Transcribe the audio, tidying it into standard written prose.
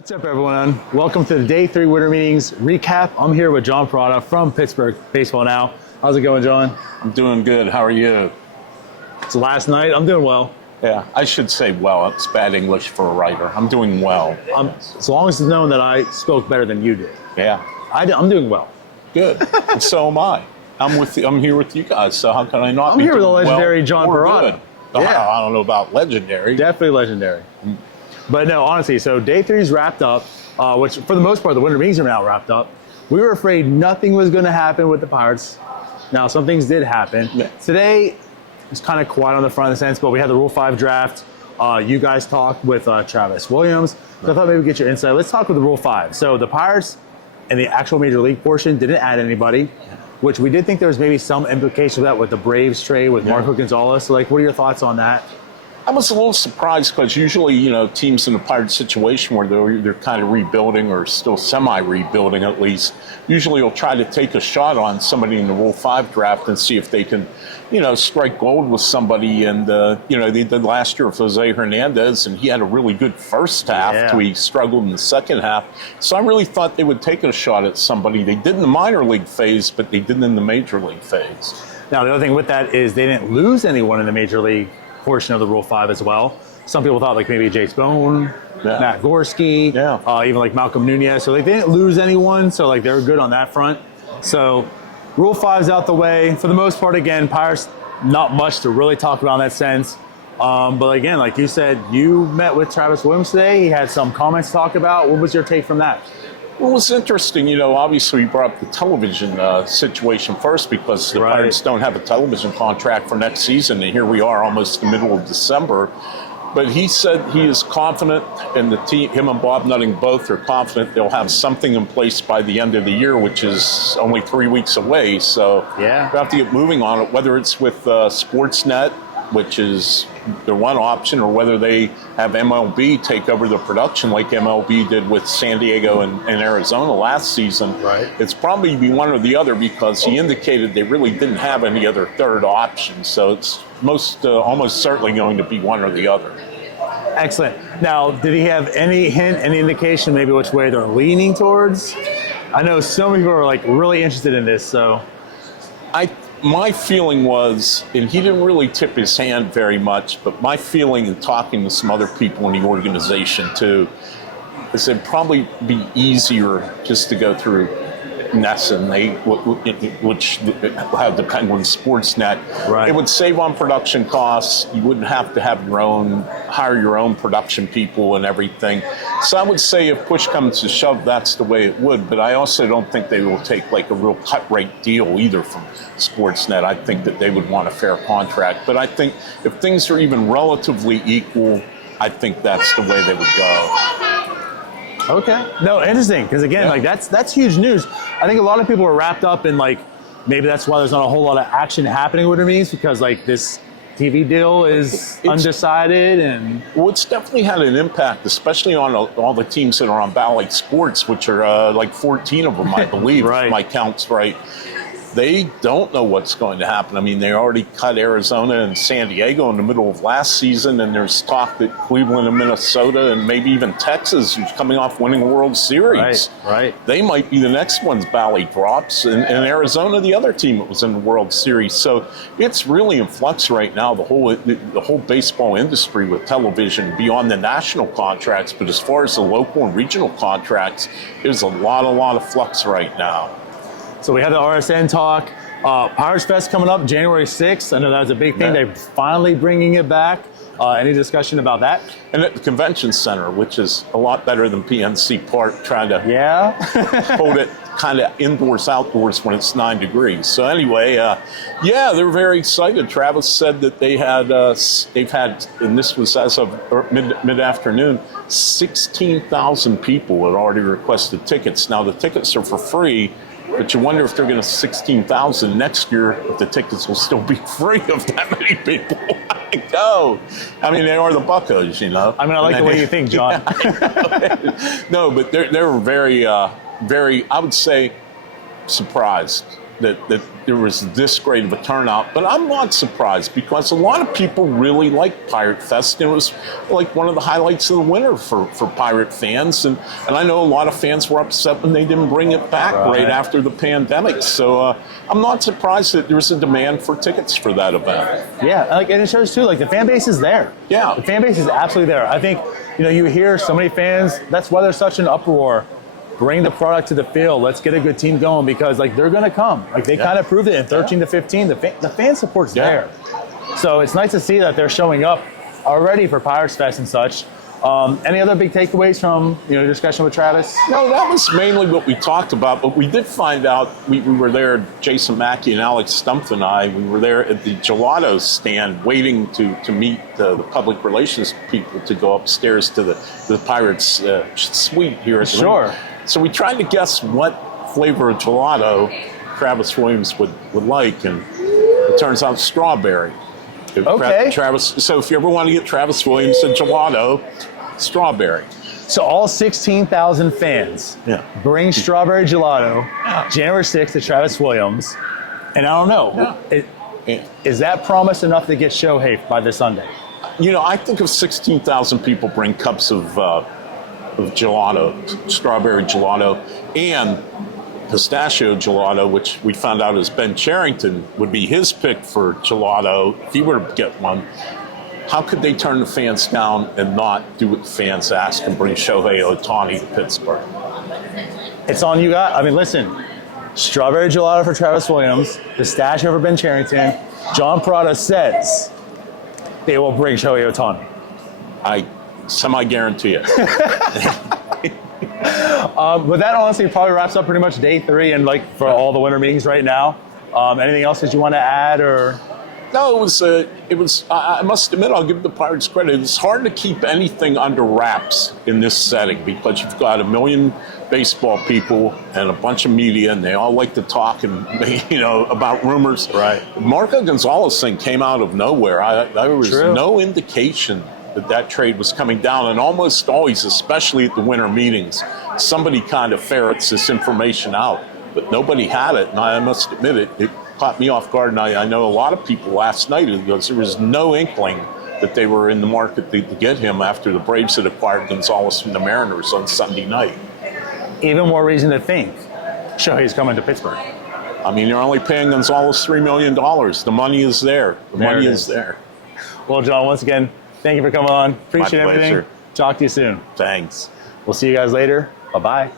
What's up, everyone? Welcome to the Day 3 Winter Meetings recap. I'm here with John Perrotto from Pittsburgh Baseball Now. How's it going, John? I'm doing good. How are you? It's last night. I'm doing well. Yeah, I should say well. It's bad English for a writer. I'm doing well. As long as it's known that I spoke better than you did. Yeah. I'm doing well. Good. And so am I. I'm here with you guys, so how can I not be here with the doing legendary well John or Perrotto. good? Yeah. I don't know about legendary. Definitely legendary. But no, honestly, so Day 3 is wrapped up, which for the most part, the Winter Meetings are now wrapped up. We were afraid nothing was going to happen with the Pirates. Now, some things did happen. Yeah. Today, it's kind of quiet on the front of the sense, but we had the Rule 5 draft. You guys talked with Travis Williams. So I thought maybe we'd get your insight. Let's talk with the Rule 5. So the Pirates in the actual Major League portion didn't add anybody, which we did think there was maybe some implication of that with the Braves trade with Marco Gonzalez. So, what are your thoughts on that? I was a little surprised because usually, teams in a Pirate situation where they're kind of rebuilding or still semi-rebuilding at least, usually will try to take a shot on somebody in the Rule 5 draft and see if they can, strike gold with somebody. And, they did last year with Jose Hernandez, and he had a really good first half till he struggled in the second half. So I really thought they would take a shot at somebody. They did in the minor league phase, but they didn't in the major league phase. Now, the other thing with that is they didn't lose anyone in the major league portion of the Rule 5 as well. Some people thought maybe Jace Bone, Matt Gorski, even like Malcolm Nunez. So they didn't lose anyone, so they were good on that front. So Rule 5's out the way. For the most part, again, Pirates, not much to really talk about in that sense. But again, like you said, you met with Travis Williams today. He had some comments to talk about. What was your take from that? Well, it was interesting, obviously we brought up the television situation first because the Pirates don't have a television contract for next season, and here we are almost the middle of December. But he said he is confident, and the team, him and Bob Nutting both are confident they'll have something in place by the end of the year, which is only 3 weeks away. So we have to get moving on it, whether it's with Sportsnet, which is their one option, or whether they have MLB take over the production like MLB did with San Diego and Arizona last season. It's probably be one or the other because he indicated they really didn't have any other third option. So it's almost certainly going to be one or the other. Excellent. Now, did he have any hint, any indication maybe which way they're leaning towards? I know so many people are really interested in this, so. My feeling was, and he didn't really tip his hand very much, but my feeling in talking to some other people in the organization too, is it'd probably be easier just to go through Nesson, which have the Penguins Sportsnet. It would save on production costs. You wouldn't have to hire your own production people and everything. So I would say if push comes to shove, that's the way it would. But I also don't think they will take a real cut rate deal either from Sportsnet. I think that they would want a fair contract. But I think if things are even relatively equal, I think that's the way they would go. Okay. No, interesting. Because again, that's huge news. I think a lot of people are wrapped up in maybe that's why there's not a whole lot of action happening with Winter Meetings, because this TV deal is undecided. And well, it's definitely had an impact, especially on all the teams that are on Bally Sports, which are 14 of them, I believe, if my count's right. They don't know what's going to happen. I mean, they already cut Arizona and San Diego in the middle of last season, and there's talk that Cleveland and Minnesota and maybe even Texas, who's coming off winning a World Series, they might be the next one's Bally drops, and Arizona, the other team that was in the World Series. So it's really in flux right now, the whole baseball industry with television beyond the national contracts. But as far as the local and regional contracts, there's a lot of flux right now. So we had the RSN talk. Pirates Fest coming up January 6th. I know that was a big thing. They're finally bringing it back. Any discussion about that? And at the convention center, which is a lot better than PNC Park, trying to hold it kind of indoors, outdoors when it's 9 degrees. So anyway, they're very excited. Travis said that they've had, and this was as of mid-afternoon, 16,000 people had already requested tickets. Now the tickets are for free, but you wonder if they're going to 16,000 next year, if the tickets will still be free if that many people want to go. I mean, they are the Buccos, I mean, I like the way you think, John. No, but they're very, I would say, surprised. that there was this great of a turnout, but I'm not surprised because a lot of people really like Pirate Fest. It was like one of the highlights of the winter for Pirate fans, and I know a lot of fans were upset when they didn't bring it back right after the pandemic. So I'm not surprised that there's a demand for tickets for that event. Yeah, and it shows too, like the fan base is there. Yeah. The fan base is absolutely there. I think, you hear so many fans, that's why there's such an uproar. Bring the product to the field. Let's get a good team going because they're going to come. They kind of proved it in 13 to 15. The fan support's there. So it's nice to see that they're showing up already for Pirates Fest and such. Any other big takeaways from your discussion with Travis? No, that was mainly what we talked about, but we did find out, we were there, Jason Mackey and Alex Stumpf and I, we were there at the gelato stand waiting to meet the public relations people to go upstairs to the Pirates suite here at the Sure. So we tried to guess what flavor of gelato Travis Williams would like, and it turns out strawberry. Okay. So if you ever want to get Travis Williams a gelato, strawberry. So all 16,000 fans bring strawberry gelato January 6th to Travis Williams. And I don't know, is that promise enough to get Shohei by this Sunday? I think if 16,000 people bring cups of gelato, strawberry gelato, and pistachio gelato, which we found out is Ben Cherington would be his pick for gelato if he were to get one, how could they turn the fans down and not do what the fans ask and bring Shohei Ohtani to Pittsburgh? It's on you guys. I mean, listen, strawberry gelato for Travis Williams, pistachio for Ben Cherington. John Perrotto says they will bring Shohei Ohtani. I semi-guarantee it. But that honestly probably wraps up pretty much day 3 and for all the winter meetings right now. Anything else that you want to add or? No, it was. I must admit, I'll give the Pirates credit. It's hard to keep anything under wraps in this setting because you've got a million baseball people and a bunch of media, and they all like to talk and about rumors. Right. Marco Gonzalez thing came out of nowhere. There was no indication that trade was coming down, and almost always, especially at the winter meetings, somebody kind of ferrets this information out, but nobody had it, and I must admit it caught me off guard, and I know a lot of people last night because there was no inkling that they were in the market to get him after the Braves had acquired Gonzalez from the Mariners on Sunday night. Even more reason to think Shohei's coming to Pittsburgh. I mean, they're only paying Gonzalez $3 million. The money is there. The money is there. Well, John, once again, thank you for coming on. Appreciate everything. Talk to you soon. Thanks. We'll see you guys later. Bye-bye.